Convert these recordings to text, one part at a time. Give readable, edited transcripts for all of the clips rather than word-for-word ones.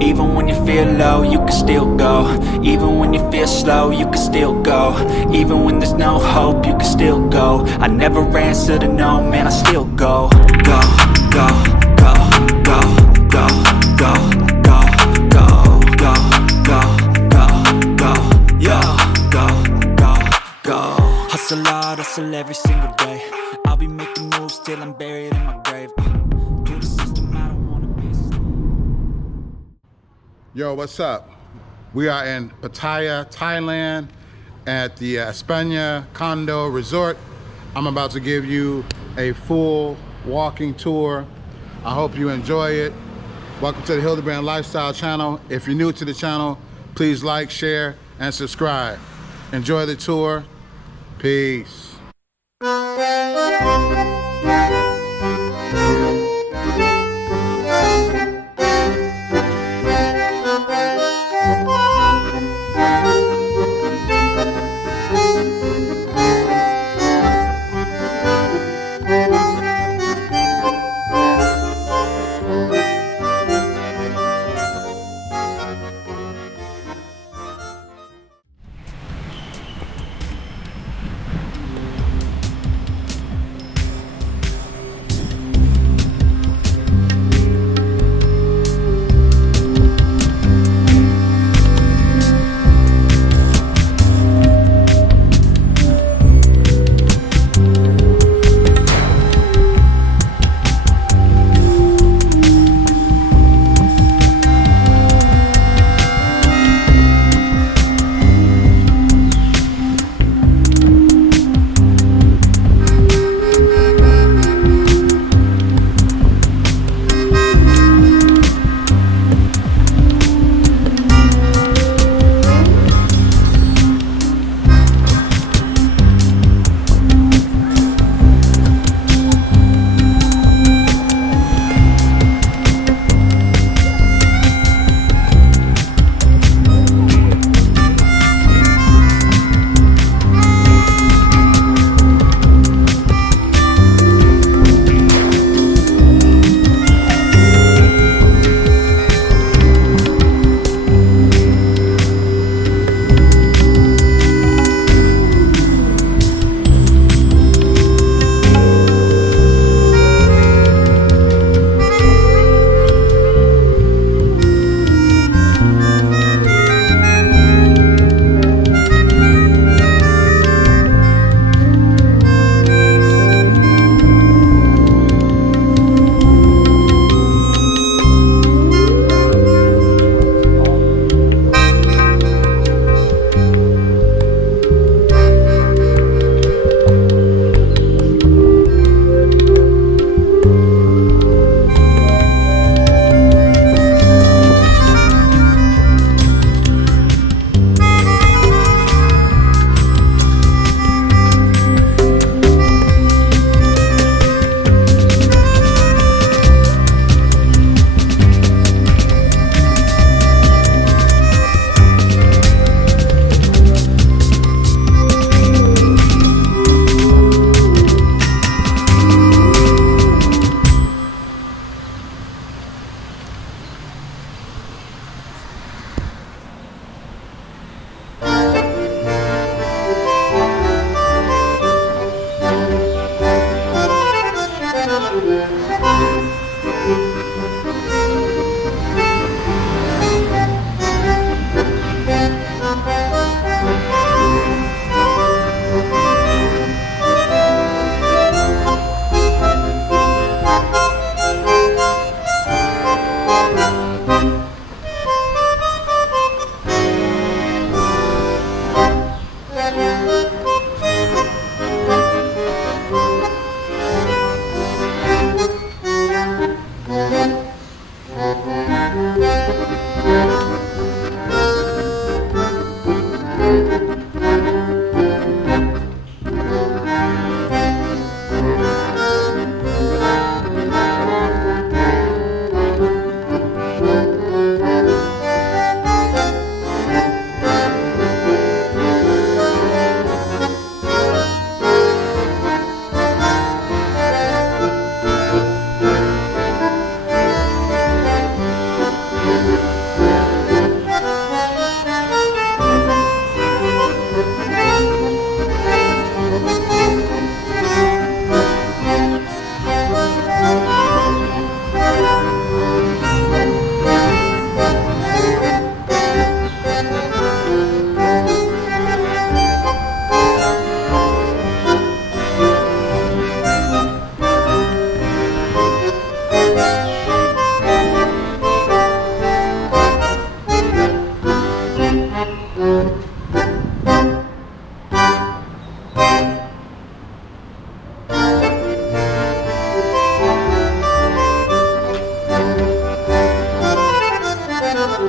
Even when you feel low, you can still go. Even when you feel slow, you can still go. Even when there's no hope, you can still go. I never answer to no, man, I still go. Go, go, go, go, go, go, go, go, go, go, go, go, yo, go, go, go. Hustle hard, hustle every single day. I'll be making moves till I'm buried in my grave. To the system, I don't wanna be a slave. Yo, what's up? We are in Pattaya, Thailand at the Espana Condo Resort. I'm about to give you a full walking tour. I hope you enjoy it. Welcome to the Hildebrand Lifestyle channel. If you're new to the channel, please like, share, and subscribe. Enjoy the tour. Peace.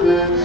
Bye.